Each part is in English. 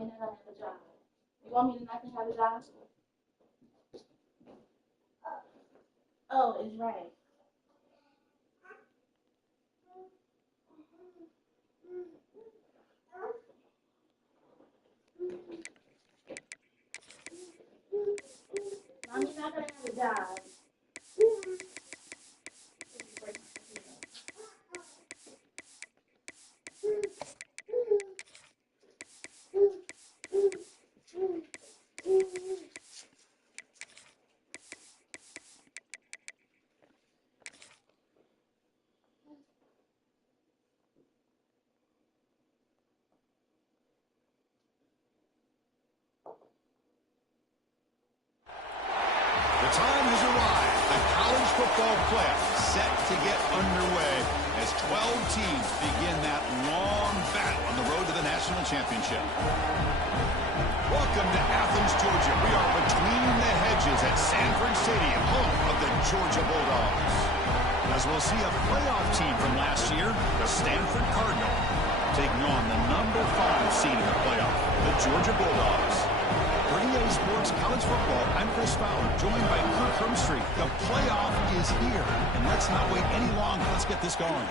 me not to have a job? You want me to not to have a job? Oh, it's right. Mommy's not gonna have a job. The time has arrived. The college football playoff set to get underway as 12 teams begin that long battle on the road to the national championship. Welcome to Athens, Georgia. We are between the hedges at Sanford Stadium, home of the Georgia Bulldogs. As we'll see a playoff team from last year, the Stanford Cardinal, taking on the number 5 seed in the playoff, the Georgia Bulldogs. For EA Sports College Football, I'm Chris Fowler, joined by Kirk Hermstreet. The playoff is here, and let's not wait any longer. Let's get this going.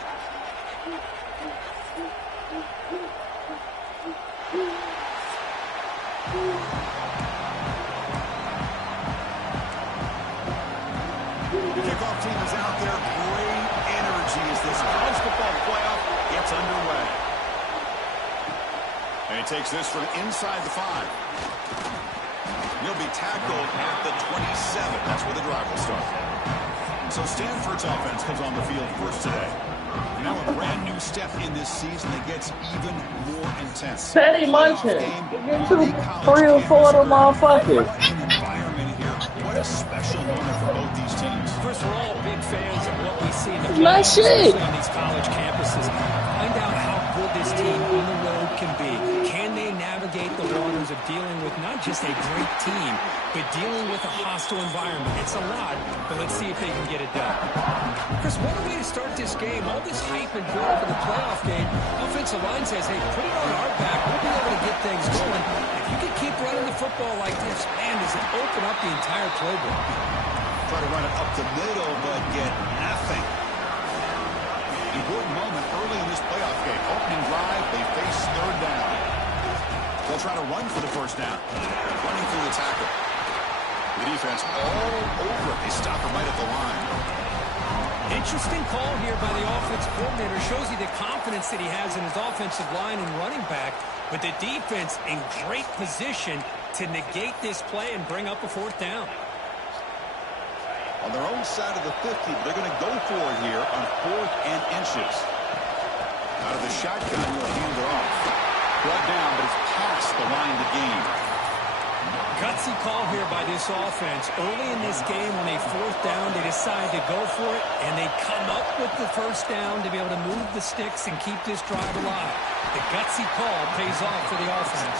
The kickoff team is out there. Great energy as this college football playoff gets underway. And he takes this from inside the 5. He'll be tackled at the 27. That's where the drive will start. So Stanford's offense comes on the field first today. Now a brand new step in this season that gets even more intense. Patty Munson. Get 2, 3 or 4 of them motherfuckers. What an environment here. What a special moment for both these teams. First, we're all big fans of what we see in the Nice playoffs, shit. especially on these college campuses. Find out how good this team on the road can be. Can they navigate the waters of dealing with not just a great team, but dealing with a hostile environment? It's a lot, but let's see if they can get it done. Chris, what a way to start this game. All this hype and build for the playoff game. Offensive line says, hey, put it on our back. We'll be able to get things going. If you can keep running the football like this, man, does it open up the entire playbook. Try to run it up the middle, but get nothing. Important moment early in this playoff game. Opening drive, they face third down. They'll try to run for the first down. Running through the tackle. The defense all over it. They stop him right at the line. Interesting call here by the offensive coordinator. Shows you the confidence that he has in his offensive line and running back. But the defense in great position to negate this play and bring up a 4th down. On their own side of the 50, they're going to go for it here on 4th and inches. Out of the shotgun, he'll hand it off. Brought down, but it's past the line to gain. Gutsy call here by this offense. Early in this game, when they 4th down, they decide to go for it, and they come up with the first down to be able to move the sticks and keep this drive alive. The gutsy call pays off for the offense.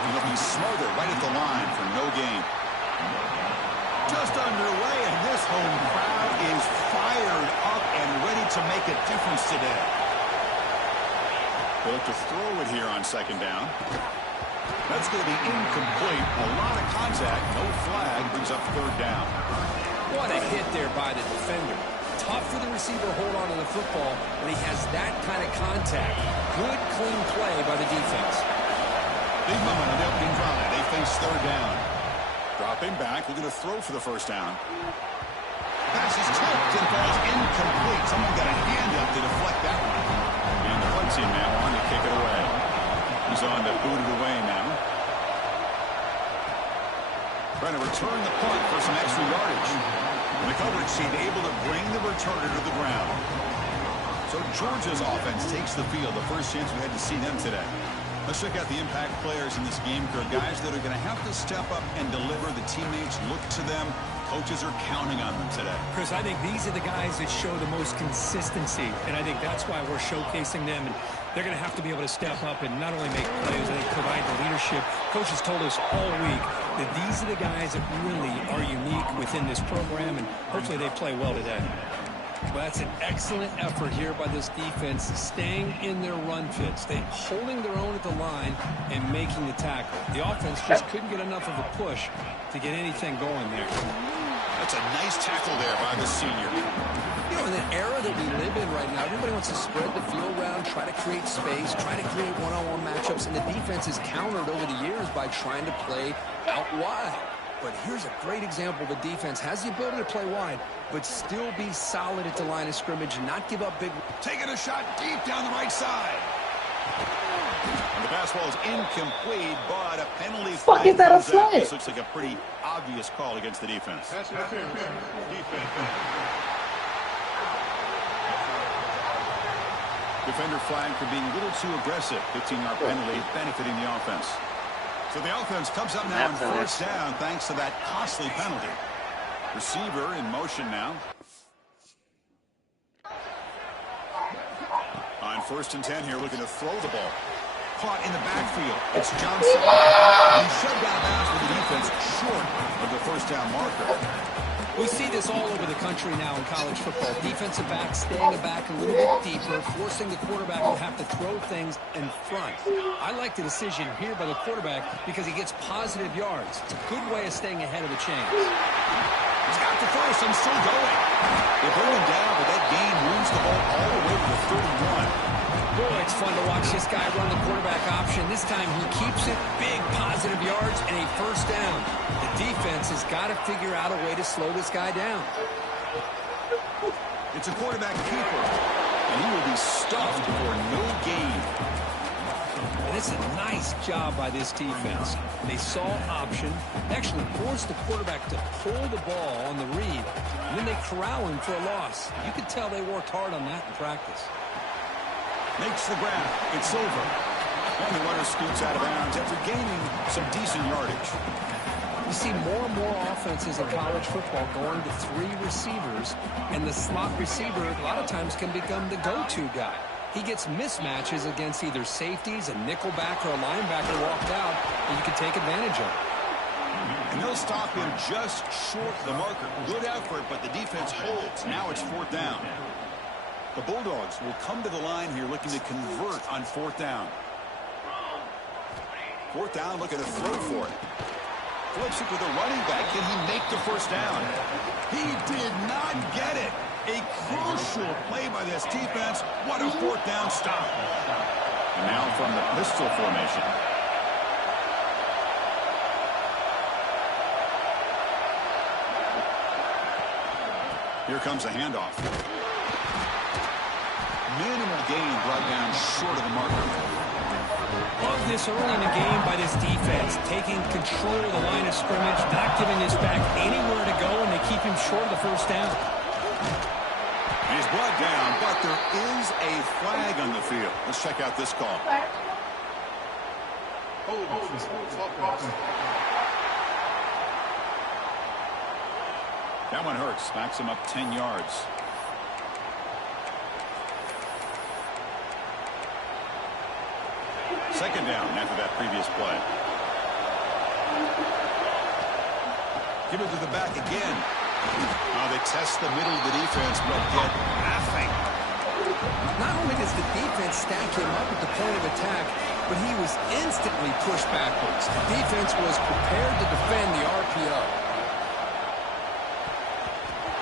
He'll be smothered right at the line for no gain. Just underway, and this home crowd is fired up and ready to make a difference today. They'll have to throw it here on 2nd down. That's going to be incomplete. A lot of contact. No flag. Brings up 3rd down. What a hit there by the defender. Tough for the receiver to hold on to the football when he has that kind of contact. Good, clean play by the defense. Big moment on the opening drive. They face 3rd down. Dropping back. They're going to throw for the first down. Pass is tipped and falls incomplete. Someone got a hand up to deflect that one. And the punt team now on to kick it away. He's on to boot it away now. Trying to return the punt for some extra yardage. And the coverage team able to bring the returner to the ground. So Georgia's offense takes the field. The first chance we had to see them today. Let's check out the impact players in this game. There are guys that are going to have to step up and deliver. The teammates look to them. Coaches are counting on them today. Chris, I think these are the guys that show the most consistency, and I think that's why we're showcasing them. And they're going to have to be able to step up and not only make plays, I think provide the leadership. Coaches told us all week that these are the guys that really are unique within this program, and hopefully they play well today. Well, that's an excellent effort here by this defense, staying in their run fit, holding their own at the line and making the tackle. The offense just couldn't get enough of a push to get anything going there. That's a nice tackle there by the senior. You know, in the era that we live in right now, everybody wants to spread the field around, try to create space, try to create one-on-one matchups, and the defense is countered over the years by trying to play out wide. But here's a great example. The defense has the ability to play wide, but still be solid at the line of scrimmage and not give up big. Taking a shot deep down the right side. And the pass ball is incomplete, but a penalty flag. Fuck, is that a flag? This looks like a pretty obvious call against the defense. Defender flag for being a little too aggressive. 15-yard penalty benefiting the offense. So the offense comes up now on first down thanks to that costly penalty. Receiver in motion now. On 1st and 10 here, looking to throw the ball. Caught in the backfield. It's Johnson. He shoved out of bounds with the defense short of the first down marker. We see this all over the country now in college football. Defensive backs staying back a little bit deeper, forcing the quarterback to have to throw things in front. I like the decision here by the quarterback because he gets positive yards. It's a good way of staying ahead of the chains. He's got the first. I'm still going. They bring him down, but that gain moves the ball all the way to the 31. Boy, it's fun to watch this guy run the quarterback option. This time he keeps it, big positive yards, and a first down. The defense has got to figure out a way to slow this guy down. It's a quarterback keeper, and he will be stuffed for no gain. And it's a nice job by this defense. They saw option, actually forced the quarterback to pull the ball on the read, and then they corral him for a loss. You could tell they worked hard on that in practice. Makes the grab. It's over. And the runner scoots out of bounds after gaining some decent yardage. You see more and more offenses in college football going to 3 receivers, and the slot receiver a lot of times can become the go-to guy. He gets mismatches against either safeties, a nickelback, or a linebacker walked out, and you can take advantage of it. And they'll stop him just short of the marker. Good effort, but the defense holds. Now it's 4th down. The Bulldogs will come to the line here looking to convert on 4th down. 4th down, looking to throw for it. Flips it to the running back. Can he make the first down? He did not get it. A crucial play by this defense. What a 4th down stop. And now from the pistol formation. Here comes a handoff. Minimal gain brought down short of the marker. Love this early in the game by this defense, taking control of the line of scrimmage, not giving this back anywhere to go, and they keep him short of the first down. He's brought down, but there is a flag on the field. Let's check out this call. That one hurts. Backs him up 10 yards. Second down after that previous play. Give it to the back again. They test the middle of the defense, but get nothing. Not only does the defense stack him up at the point of attack, but he was instantly pushed backwards. The defense was prepared to defend the RPO.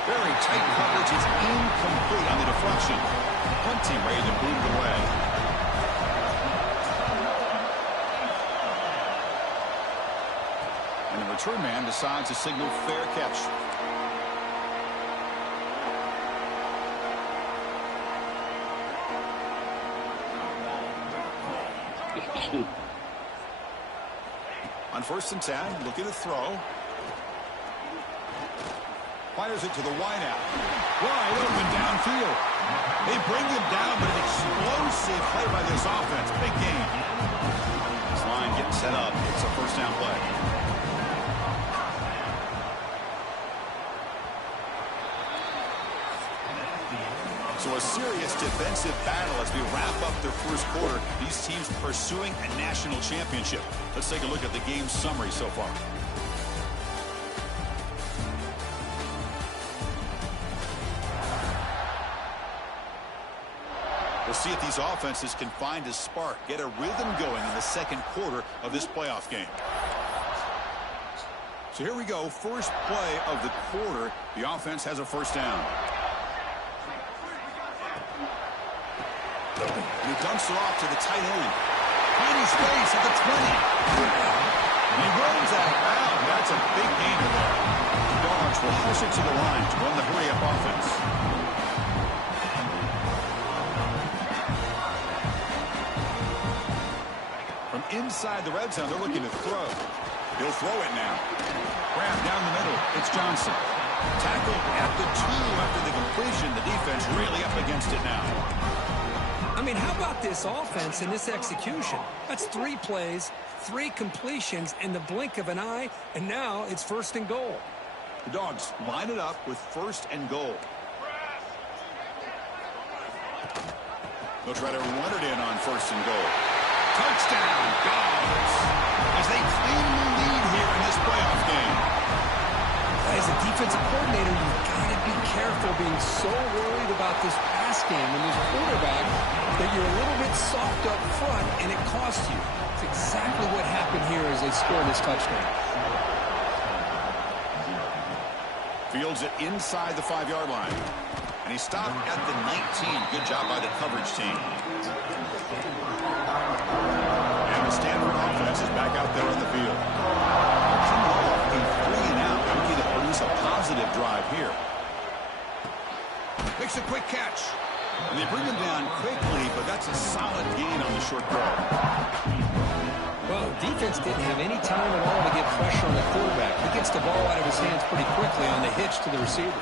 Very tight coverage. It's incomplete on the deflection. Punt team ready to move it away. And the return man decides to signal fair catch. On 1st and 10, looking to throw. Fires it to the wideout. Wide open downfield. They bring him down, but an explosive play by this offense. Big game. This line getting set up. It's a first down play. So a serious defensive battle as we wrap up the first quarter. These teams pursuing a national championship. Let's take a look at the game summary so far. We'll see if these offenses can find a spark, get a rhythm going in the second quarter of this playoff game. So here we go, first play of the quarter. The offense has a first down. And he dumps it off to the tight end. Tiny space at the 20. And he runs out of bounds. That's a big gain there. The Dogs will hustle to the line to run the hurry-up offense. From inside the red zone, they're looking to throw. He'll throw it now. Grab down the middle. It's Johnson. Tackled at the 2 after the completion. The defense really up against it now. I mean, how about this offense and this execution? That's 3 plays, 3 completions in the blink of an eye, and now it's first and goal. The Dogs line it up with first and goal. They'll try to run it in on first and goal. Touchdown, Dogs, as they claim the lead here in this playoff game. As a defensive coordinator, you've got to be careful being so worried about this pass game and this quarterback that you're a little bit soft up front, and it costs you. It's exactly what happened here as they scored this touchdown. Fields it inside the 5-yard line. And he stopped at the 19. Good job by the coverage team. And the Stanford offense is back out there on the field. Coming off a 3-and-out, looking to produce a positive drive here. Makes a quick catch. And they bring him down quickly, but that's a solid gain on the short throw. Well, defense didn't have any time at all to get pressure on the quarterback. He gets the ball out of his hands pretty quickly on the hitch to the receiver.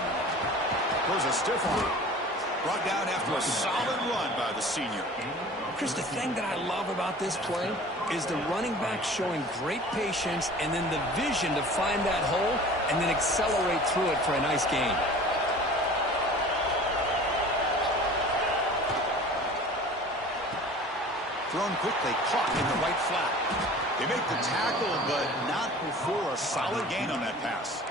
Goes a stiff one. Brought down after a solid run by the senior. Chris, the thing that I love about this play is the running back showing great patience and then the vision to find that hole and then accelerate through it for a nice gain. Thrown quickly, caught in the right flat. They make the tackle, but not before a solid gain on that pass.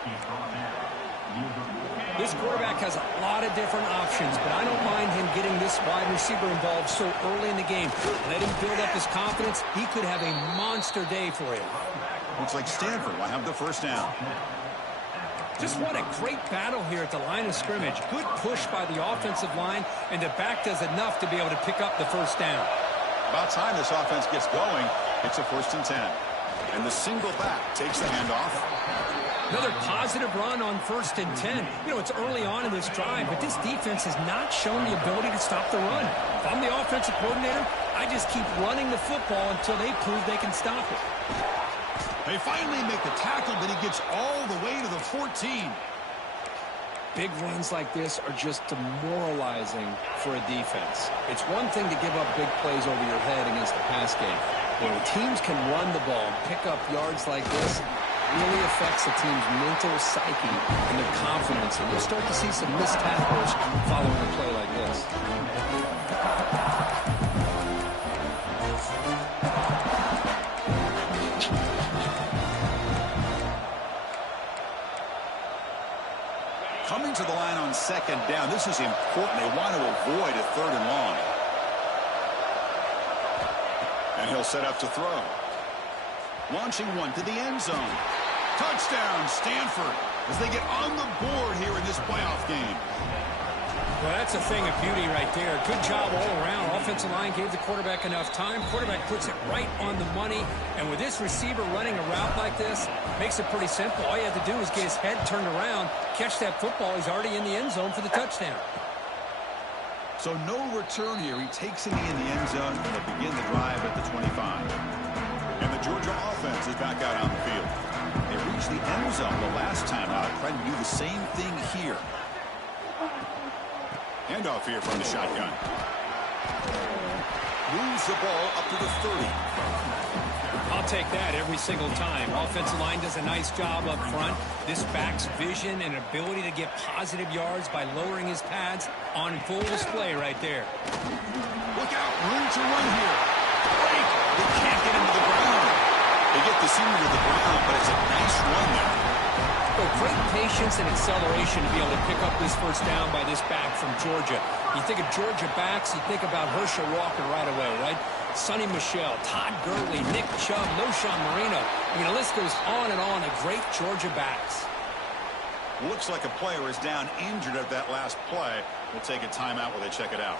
This quarterback has a lot of different options, but I don't mind him getting this wide receiver involved so early in the game. Let him build up his confidence. He could have a monster day for you. Looks like Stanford will have the first down. Just what a great battle here at the line of scrimmage. Good push by the offensive line, and the back does enough to be able to pick up the first down. About time this offense gets going. It's a 1st and 10. And the single back takes the handoff. Another positive run on 1st and 10. You know, it's early on in this drive, but this defense has not shown the ability to stop the run. If I'm the offensive coordinator, I just keep running the football until they prove they can stop it. They finally make the tackle, but he gets all the way to the 14. Big runs like this are just demoralizing for a defense. It's one thing to give up big plays over your head against the pass game. When teams can run the ball and pick up yards like this, it really affects the team's mental psyche and their confidence. And you'll start to see some missed tackles following a play like this. Coming to the line on 2nd down. This is important. They want to avoid a 3rd and long. And he'll set up to throw. Launching one to the end zone. Touchdown, Stanford, as they get on the board here in this playoff game. Well, that's a thing of beauty right there. Good job all around. Offensive line gave the quarterback enough time. Quarterback puts it right on the money. And with this receiver running a route like this, makes it pretty simple. All you have to do is get his head turned around, catch that football. He's already in the end zone for the touchdown. So no return here. He takes it in the end zone, and they'll begin the drive at the 25. And the Georgia offense is back out on the field. They reached the end zone the last time out, trying to do the same thing here. Handoff here from the shotgun. Moves the ball up to the 30. I'll take that every single time. Offensive line does a nice job up front. This back's vision and ability to get positive yards by lowering his pads on full display right there. Look out, room to run here. Break. They can't get him to the ground. They get the senior to the ground, but it's a nice run there. So great patience and acceleration to be able to pick up this first down by this back from Georgia. You think of Georgia backs, you think about Herschel Walker right away, right? Sonny Michel, Todd Gurley, Nick Chubb, Noshawn Marino. I mean, the list goes on and on of great Georgia backs. Looks like a player is down injured at that last play. We'll take a timeout while they check it out.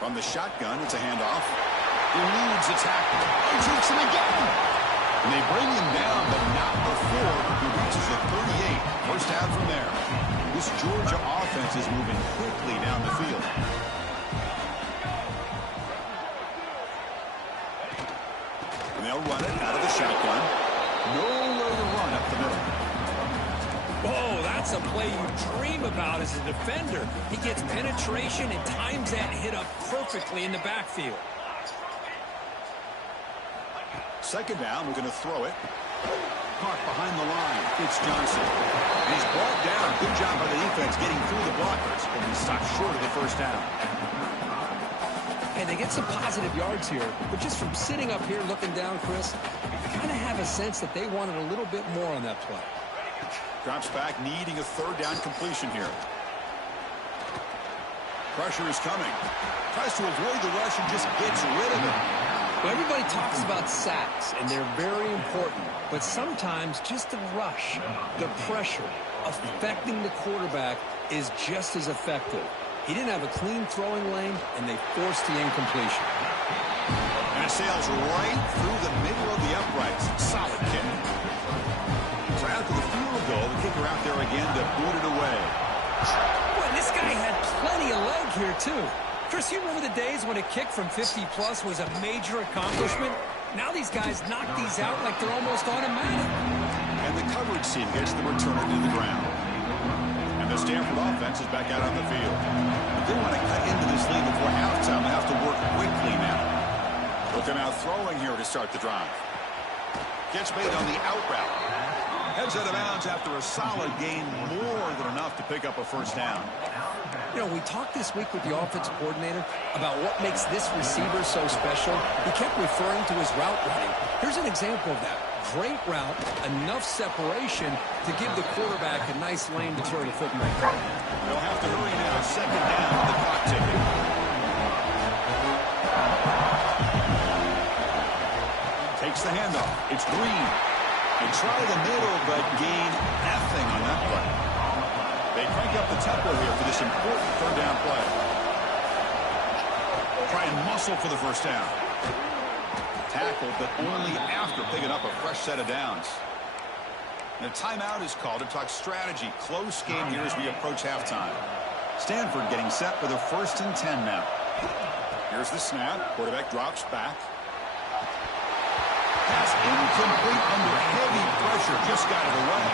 From the shotgun, it's a handoff. Eludes a tackle. He takes him again. And they bring him down, but not before he reaches the 38. First down from there. This Georgia offense is moving quickly down the field. And they'll run it out of the shotgun. Nowhere to run up the middle. Oh, that's a play you dream about as a defender. He gets penetration and times that hit up perfectly in the backfield. Second down, we're going to throw it. Caught behind the line. It's Johnson. And he's brought down. Good job by the defense getting through the blockers. But he stopped short of the first down. And they get some positive yards here. But just from sitting up here looking down, Chris, I kind of have a sense that they wanted a little bit more on that play. Drops back, needing a third down completion here. Pressure is coming. Tries to avoid the rush and just gets rid of it. Well, everybody talks about sacks, and they're very important. But sometimes just the rush, the pressure, affecting the quarterback is just as effective. He didn't have a clean throwing lane, and they forced the incompletion. And it sails right through the middle of the uprights. Solid kick. So after the field goal, the kicker out there again to boot it away. Boy, this guy had plenty of leg here, too. Chris, you remember the days when a kick from 50-plus was a major accomplishment? Now these guys knock these out like they're almost automatic. And the coverage team gets the returner to the ground. And the Stanford offense is back out on the field. If they want to cut into this lead before halftime, they have to work quickly now. Looking out throwing here to start the drive. Gets made on the out route. Heads out of bounds after a solid gain, more than enough to pick up a first down. You know, we talked this week with the offensive coordinator about what makes this receiver so special. He kept referring to his route running. Here's an example of that. Great route, enough separation to give the quarterback a nice lane to throw the football. They'll have to hurry now. Second down, the clock ticking. Takes the handoff. It's Green. They try the middle, but gain nothing on that play. They crank up the tempo here for this important third down play. Try and muscle for the first down. Tackled, but only after picking up a fresh set of downs. And a timeout is called to talk strategy. Close game here as we approach halftime. Stanford getting set for the 1st and 10 now. Here's the snap. Quarterback drops back. Pass incomplete under heavy pressure. Just got it away.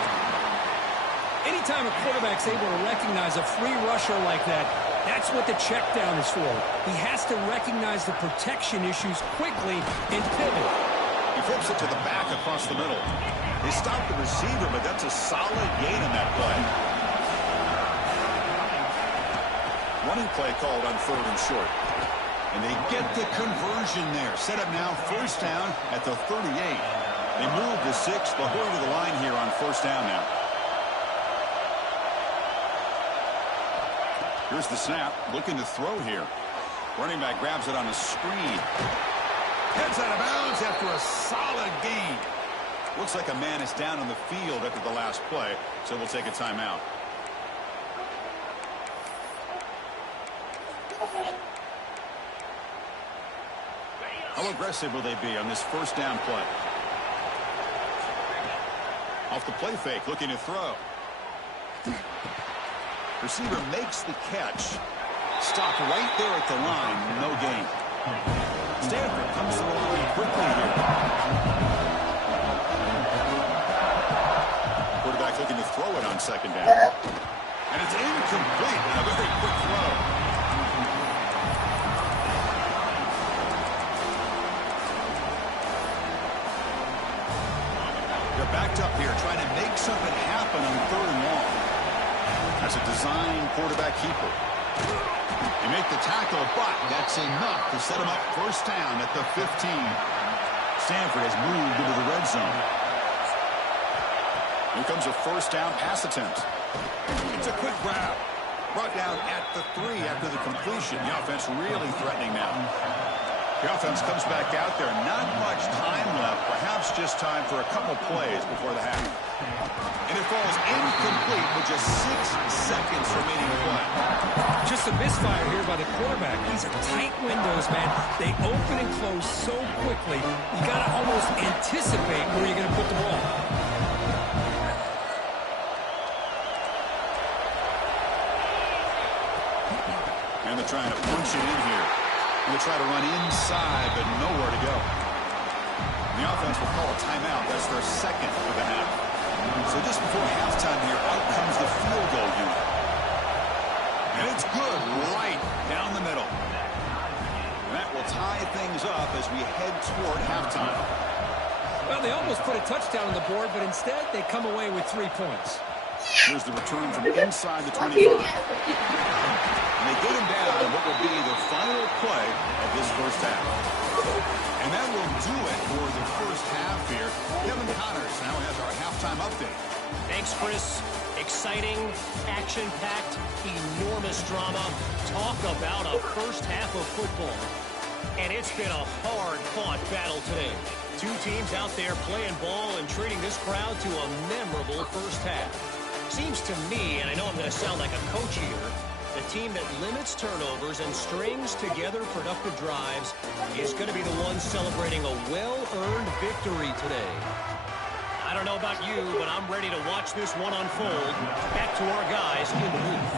Anytime a quarterback's able to recognize a free rusher like that, that's what the check down is for. He has to recognize the protection issues quickly and pivot. He flips it to the back across the middle. They stop the receiver, but that's a solid gain in that play. Running play called on 3rd and short. And they get the conversion there. Set up now, first down at the 38. They move to 6. They'll go to the line here on first down now. Here's the snap. Looking to throw here. Running back grabs it on a screen. Heads out of bounds after a solid gain. Looks like a man is down on the field after the last play, so we'll take a timeout. How aggressive will they be on this first down play? Off the play fake, looking to throw. Receiver makes the catch. Stopped right there at the line. No gain. Stanford comes to the line quickly here. Quarterback looking to throw it on second down. And it's incomplete. And a very quick throw. They're backed up here trying to make something happen on 3rd and long. That's a design quarterback keeper. They make the tackle, but that's enough to set him up first down at the 15. Stanford has moved into the red zone. Here comes a first down pass attempt. It's a quick grab. Brought down at the 3 after the completion. The offense really threatening now. The offense comes back out there. Not much time left. Perhaps just time for a couple plays before the half. And it falls incomplete with just 6 seconds remaining to play. Just a misfire here by the quarterback. These are tight windows, man. They open and close so quickly. You got to almost anticipate where you're going to put the ball. And they're trying to punch it in here. And they try to run inside, but nowhere to go. And the offense will call a timeout. That's their second of the half. So just before halftime here, out comes the field goal unit. And it's good right down the middle. And that will tie things up as we head toward halftime. Well, they almost put a touchdown on the board, but instead they come away with 3 points. Here's the return from inside the 25. And they get him down on what will be the final play of this first half. And that will do it for the first half here. Kevin Connors now has our halftime update. Thanks, Chris. Exciting, action-packed, enormous drama. Talk about a first half of football. And it's been a hard-fought battle today. 2 teams out there playing ball and treating this crowd to a memorable first half. Seems to me, and I know I'm going to sound like a coach here, the team that limits turnovers and strings together productive drives is going to be the one celebrating a well-earned victory today. I don't know about you, but I'm ready to watch this one unfold. Back to our guys in the booth.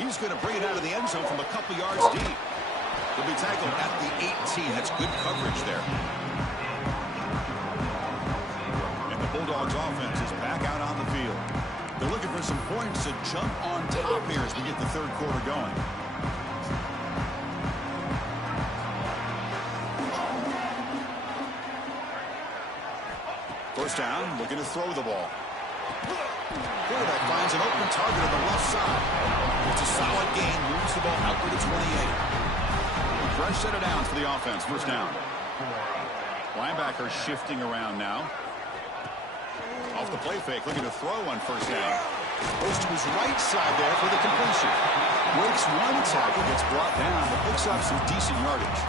He's going to bring it out of the end zone from a couple yards deep. He'll be tackled at the 18. That's good coverage there. Bulldogs offense is back out on the field. They're looking for some points to jump on top here as we get the third quarter going. First down, looking to throw the ball. Quarterback finds an open target on the left side. It's a solid gain, moves the ball out to the 28. Fresh set of downs for the offense, first down. Linebacker shifting around now. Off the play fake, looking to throw on first down. Goes to his right side there for the completion. Breaks one tackle, gets brought down, but picks up some decent yardage.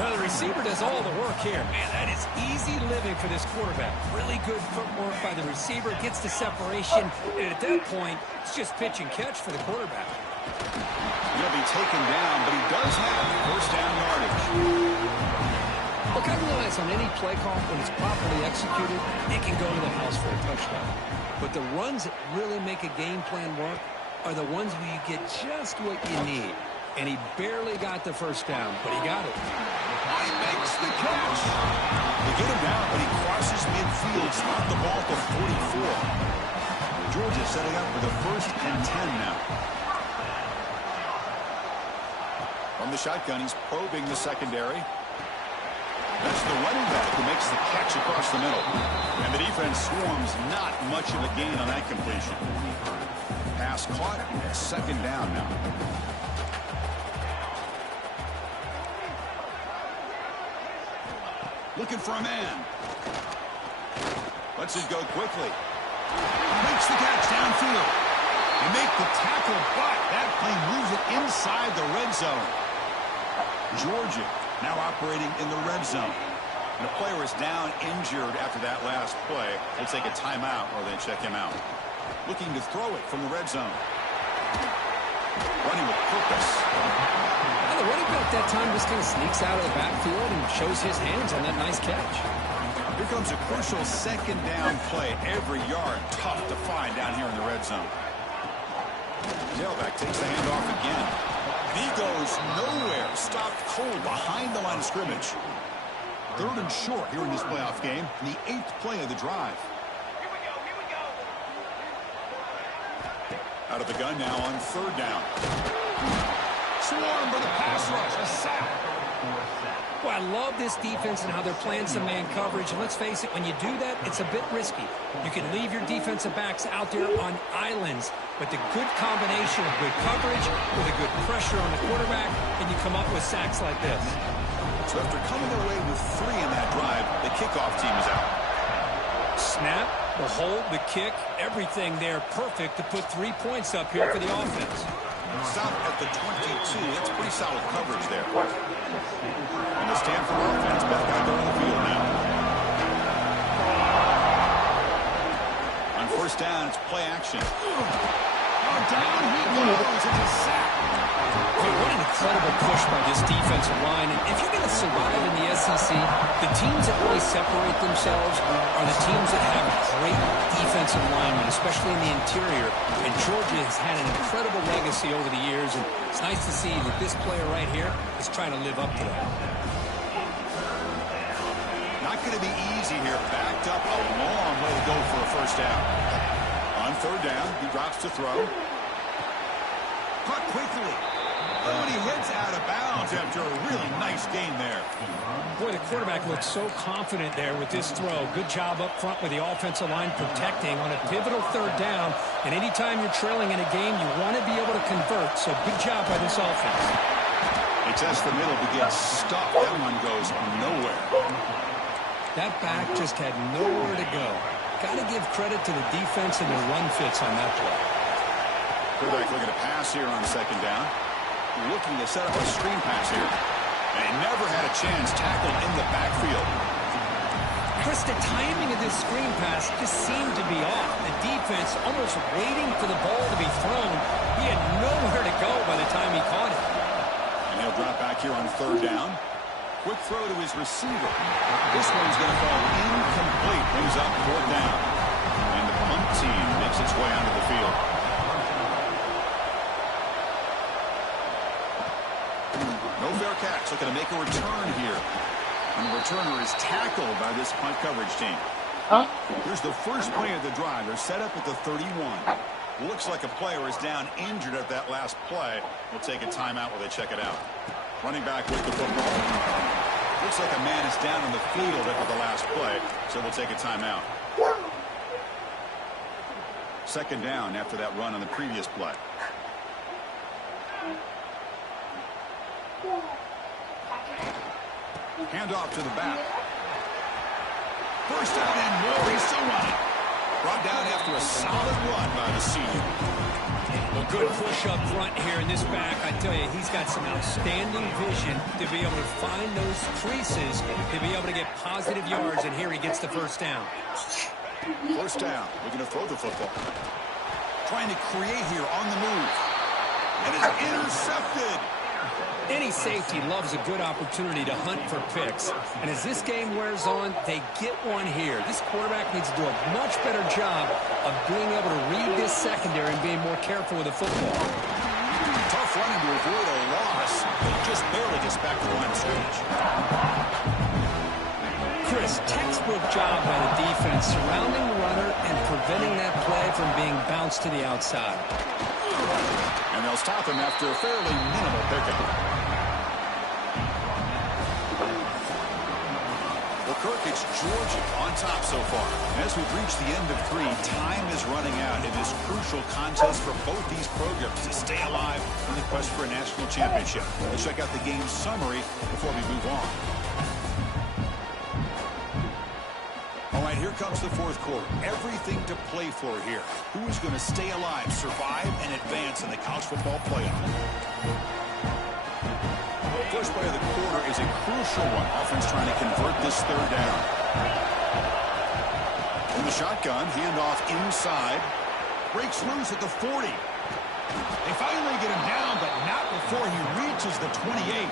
Well, the receiver does all the work here. Man, that is easy living for this quarterback. Really good footwork by the receiver, gets the separation, and at that point, it's just pitch and catch for the quarterback. He'll be taken down, but he does have first down yardage. Look, I realize on any play call, when it's properly executed, it can go to the house for a touchdown. But the runs that really make a game plan work are the ones where you get just what you need. And he barely got the first down, but he got it. He makes the catch. They get him down, but he crosses midfield, stopped the ball to 44. Georgia setting up for the 1st and 10 now. From the shotgun, he's probing the secondary. That's the running back who makes the catch across the middle. And the defense swarms, not much of a gain on that completion. Pass caught, second down now. Looking for a man. Lets it go quickly. Makes the catch downfield. They make the tackle, but that play moves it inside the red zone. Georgia now operating in the red zone. And the player is down injured after that last play. They'll take a timeout or they check him out. Looking to throw it from the red zone. Running with purpose. Well, the running back that time just kind of sneaks out of the backfield and shows his hands on that nice catch. Here comes a crucial second down play. Every yard tough to find down here in the red zone. Tailback takes the handoff again. He goes nowhere. Stopped cold behind the line of scrimmage. 3rd and short here in this playoff game. The 8th play of the drive. Here we go. Out of the gun now on 3rd down. Swarm for the pass rush. A sack. Well, I love this defense and how they're playing some man coverage. And let's face it, when you do that, it's a bit risky. You can leave your defensive backs out there on islands, but the good combination of good coverage with a good pressure on the quarterback, and you come up with sacks like this. So after coming away with 3 in that drive, the kickoff team is out. Snap, the hold, the kick, everything there perfect to put 3 points up here for the offense. Stop at the 22. That's pretty solid coverage there. And the Stanford offense back out there on the field now. On first down, it's play action. Oh, down he goes. It's a sack. Hey, what an incredible push by this defensive line. And if you're going to survive in the SEC, the teams that really separate themselves are the teams that have great defensive linemen, especially in the interior. And Georgia has had an incredible legacy over the years, and it's nice to see that this player right here is trying to live up to that. Not going to be easy here. Backed up a long way to go for a first down. On third down, he drops to throw. Caught quickly. Oh, and he heads out of bounds after a really nice gain there. Boy, the quarterback looks so confident there with this throw. Good job up front with the offensive line protecting on a pivotal third down. And anytime you're trailing in a game, you want to be able to convert. So good job by this offense. He tests the middle, but gets stuffed. That one goes nowhere. That back just had nowhere to go. Got to give credit to the defense and the run fits on that play. Quarterback looking to pass here on second down. Looking to set up a screen pass here. And he never had a chance tackled in the backfield. Chris, the timing of this screen pass just seemed to be off. The defense almost waiting for the ball to be thrown. He had nowhere to go by the time he caught it. And he'll drop back here on third down. Quick throw to his receiver. This one's going to fall incomplete. Brings up fourth down. And the punt team makes its way onto the field. No fair catch. Looking to make a return here. And the returner is tackled by this punt coverage team. Here's the first play of the drive. They're set up at the 31. Looks like a player is down injured at that last play. We'll take a timeout while they check it out. Running back with the football. Looks like a man is down on the field after the last play, so we'll take a timeout. Second down after that run on the previous play. Handoff to the back. First down and more. He's still running. Brought down after a solid run by the senior. A good push up front here in this back. I tell you, he's got some outstanding vision to be able to find those creases, to be able to get positive yards, and here he gets the first down. First down. Looking to throw the football. Trying to create here on the move. And it's intercepted. Any safety loves a good opportunity to hunt for picks. And as this game wears on, they get one here. This quarterback needs to do a much better job of being able to read this secondary and being more careful with the football. Tough running to avoid a loss. He just barely gets back to the line of scrimmage. Chris, textbook job by the defense surrounding the runner and preventing that play from being bounced to the outside. And they'll stop him after a fairly minimal pickup. Well, Kirk, it's Georgia on top so far. And as we've reached the end of 3, time is running out in this crucial contest for both these programs to stay alive in the quest for a national championship. Let's check out the game summary before we move on. All right, here comes the fourth quarter. Everything to play for here. Who is going to stay alive, survive, and advance in the college football playoff? First play of the quarter is a crucial one. Offense trying to convert this third down. In the shotgun, handoff inside. Breaks loose at the 40. They finally get him down, but not before he reaches the 28.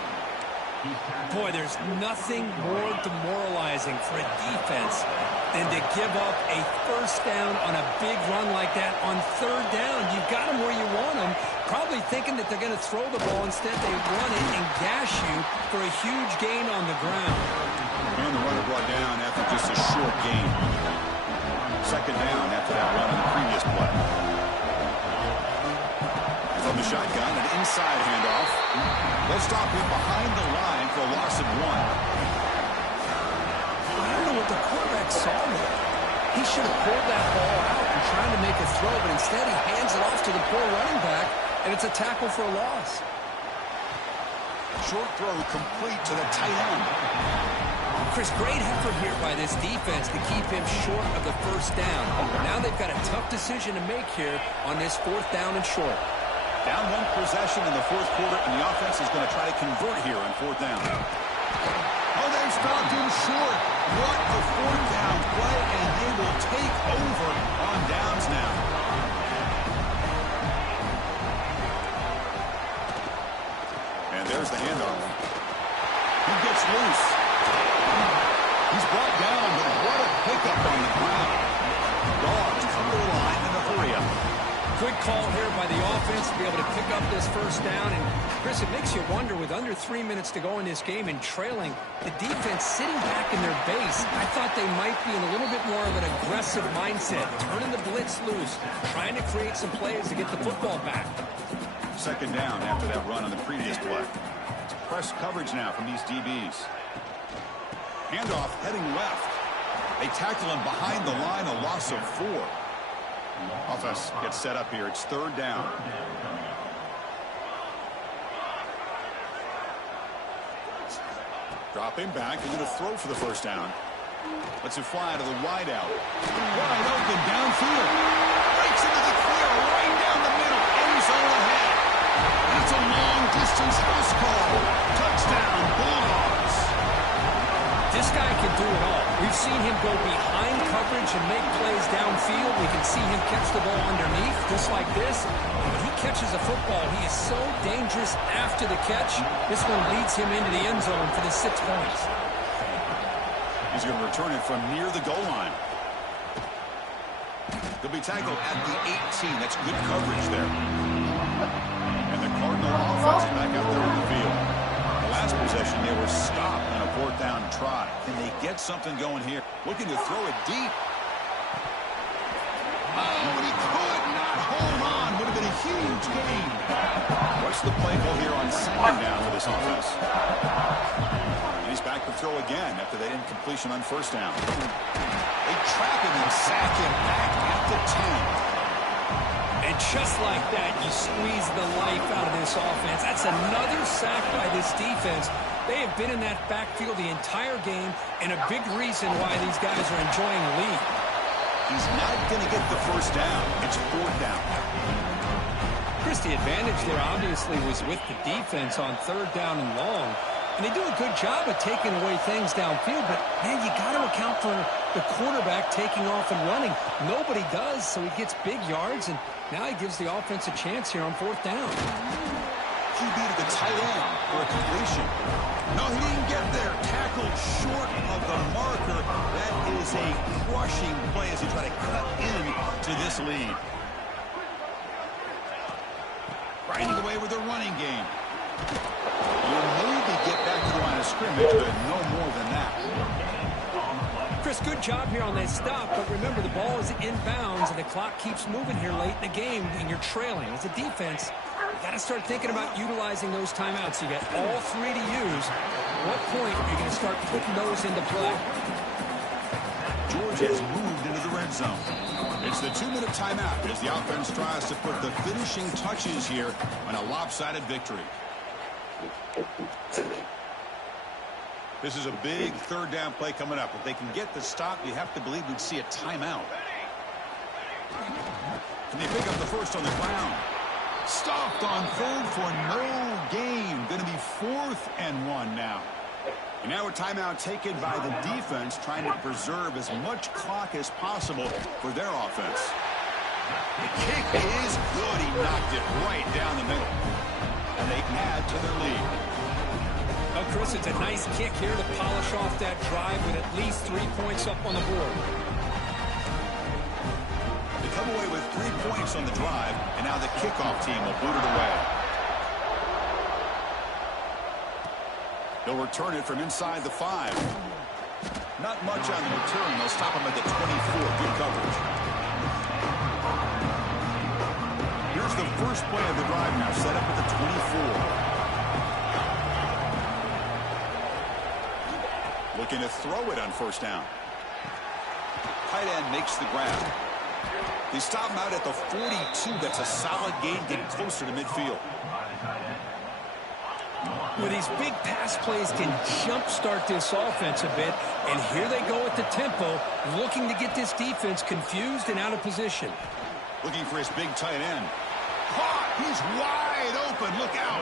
Boy, there's nothing more demoralizing for a defense than to give up a first down on a big run like that on third down. You've got them where you want them, probably thinking that they're going to throw the ball. Instead, they run it and gash you for a huge gain on the ground. And the runner brought down after just a short gain. Second down after that run on the previous play. From the shotgun, an inside handoff. They'll stop him behind the line for a loss of 1. I don't know what the quarterback saw there. He should have pulled that ball out and trying to make a throw, but instead he hands it off to the poor running back, and it's a tackle for a loss. Short throw complete to the tight end. Chris, great effort here by this defense to keep him short of the first down. Now they've got a tough decision to make here on this 4th down and short. Down 1 possession in the 4th quarter, and the offense is going to try to convert here on 4th down. Oh, they've stopped him short. What a 4th down play, and they will take over on downs now. And there's the handoff. He gets loose. He's brought down, but what a pickup on the ground. Dogs come to the line in a hurry-up. Good call here by the offense to be able to pick up this 1st down. And, Chris, it makes you wonder, with under 3 minutes to go in this game and trailing, the defense sitting back in their base. I thought they might be in a little bit more of an aggressive mindset, turning the blitz loose, trying to create some plays to get the football back. 2nd down after that run on the previous play. It's press coverage now from these DBs. Handoff heading left. They tackle him behind the line, a loss of 4. Offense gets set up here. It's 3rd down. Dropping back. They're going to throw for the 1st down. Lets it fly to the wide out. Wide open downfield. Breaks into the clear right down the middle. End zone ahead. That's a long-distance house call. Touchdown, Bulldogs. This guy can do it all. We've seen him go behind coverage and make plays downfield. We can see him catch the ball underneath, just like this. When he catches a football, he is so dangerous after the catch. This one leads him into the end zone for the 6 points. He's going to return it from near the goal line. He'll be tackled at the 18. That's good coverage there. And the Cardinal offense is back out there on the field. The last possession, they were stopped on a 4th down try. Can they get something going here? Looking to throw it deep. Oh, but he could not hold on. Would have been a huge gain. What's the play call here on 2nd down for this offense? And he's back to throw again after that incompletion on 1st down. They trap him and sack him back at the 10. And just like that, you squeeze the life out of this offense. That's another sack by this defense. They have been in that backfield the entire game, and a big reason why these guys are enjoying the lead. He's not going to get the 1st down. It's 4th down. Chris, the advantage there obviously was with the defense on 3rd down and long. And they do a good job of taking away things downfield, but, man, you got to account for the quarterback taking off and running. Nobody does, so he gets big yards, and now he gives the offense a chance here on 4th down. QB to the tight end for a completion. No, he didn't get there. Tackled short of the marker. That is a crushing play as he tried to cut into this lead. Grinding away with the running game. You'll maybe get back to the line of scrimmage, but no more than that. Chris, good job here on that stop, but remember, the ball is inbounds, and the clock keeps moving here late in the game, and you're trailing. As a defense, you got to start thinking about utilizing those timeouts. You got all 3 to use. At what point are you going to start putting those into play? Georgia has moved into the red zone. It's the 2-minute timeout as the offense tries to put the finishing touches here on a lopsided victory. This is a big 3rd down play coming up. If they can get the stop, you have to believe we'd see a timeout. Can they pick up the 1st on the ground? Stopped on 3rd for no gain. Going to be 4th and 1 now. And now a timeout taken by the defense, trying to preserve as much clock as possible for their offense. The kick is good. He knocked it right down the middle. And they add to their lead. Well, Chris, it's a nice kick here to polish off that drive with at least 3 points up on the board. They come away with 3 points on the drive, and now the kickoff team will boot it away. They'll return it from inside the 5. Not much on the return. They'll stop him at the 24. Good coverage. Here's the first play of the drive now, set up at the 24. Looking to throw it on 1st down. Tight end makes the grab. They stop him out at the 42. That's a solid gain, getting closer to midfield. Well, these big pass plays can jumpstart this offense a bit, and here they go at the tempo, looking to get this defense confused and out of position. Looking for his big tight end. Caught! He's wide open. Look out!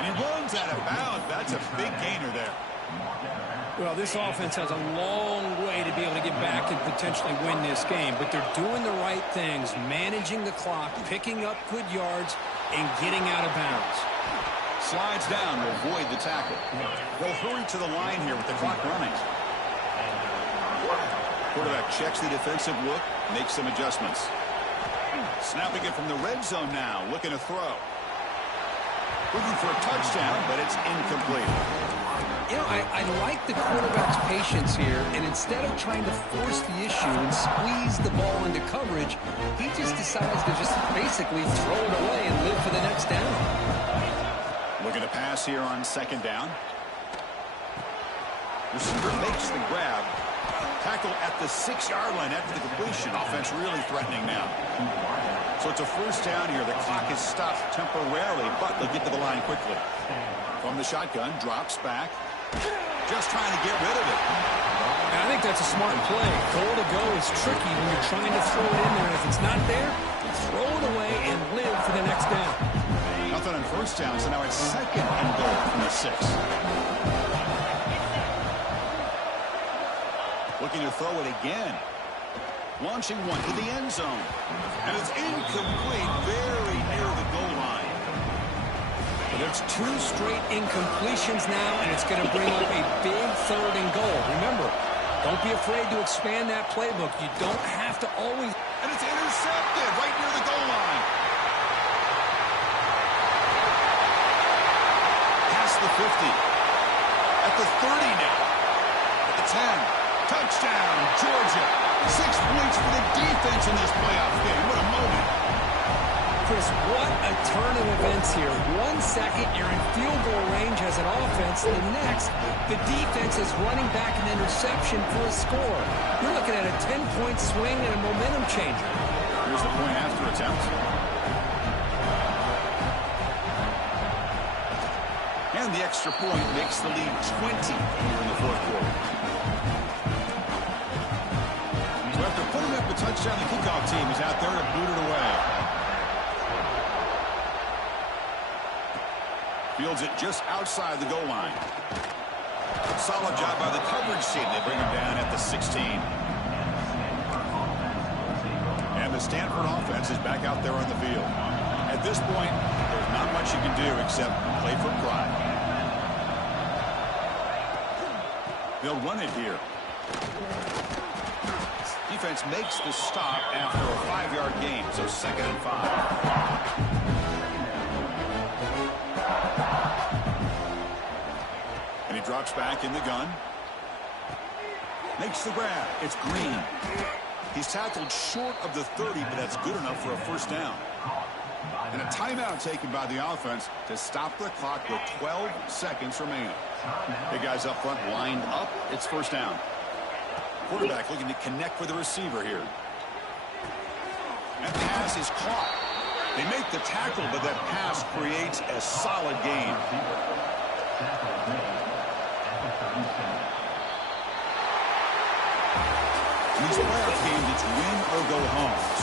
And he runs out of bounds. That's a big gainer there. Well, this offense has a long way to be able to get back and potentially win this game, but they're doing the right things, managing the clock, picking up good yards, and getting out of bounds. Slides down to avoid the tackle. They'll hurry to the line here with the clock running. Quarterback checks the defensive look, makes some adjustments. Snapping it from the red zone now, looking to throw. Looking for a touchdown, but it's incomplete. You know, I like the quarterback's patience here, and instead of trying to force the issue and squeeze the ball into coverage, he just decides to just basically throw it away and live for the next down. Looking to pass here on second down. Receiver makes the grab. Tackle at the 6-yard line after the completion. Offense really threatening now. So it's a first down here. The clock is stopped temporarily, but they'll get to the line quickly. From the shotgun, drops back. Just trying to get rid of it. And I think that's a smart play. Goal to go is tricky when you're trying to throw it in there. If it's not there, throw it away and live for the next down. Nothing on first down, so now it's second and goal from the 6. Looking to throw it again. Launching one to the end zone. And it's incomplete, very near the goal line. Well, there's 2 straight incompletions now, and it's going to bring up a big third and goal. Remember, don't be afraid to expand that playbook. You don't have to always... And it's intercepted right near the goal line. Past the 50. At the 30 now. At the 10. Touchdown, Georgia. 6 points for the defense in this playoff game. What a moment. Chris, what a turn of events here. 1 second, you're in field goal range as an offense. The next, the defense is running back an interception for a score. You're looking at a 10-point swing and a momentum changer. Here's the point after attempt. And the extra point makes the lead 20 here in the fourth quarter. So after putting up a touchdown, the kickoff team is out there to boot it away. Fields it just outside the goal line. Solid job by the coverage team. They bring him down at the 16. And the Stanford offense is back out there on the field. At this point, there's not much you can do except play for pride. They'll run it here. Defense makes the stop after a 5-yard gain, so 2nd and 5. And he drops back in the gun. Makes the grab. It's Green. He's tackled short of the 30, but that's good enough for a first down. And a timeout taken by the offense to stop the clock with 12 seconds remaining. The guys up front lined up. It's first down. Quarterback looking to connect with the receiver here. And pass is caught. They make the tackle, but that pass creates a solid gain. In these playoff games, it's win or go home. So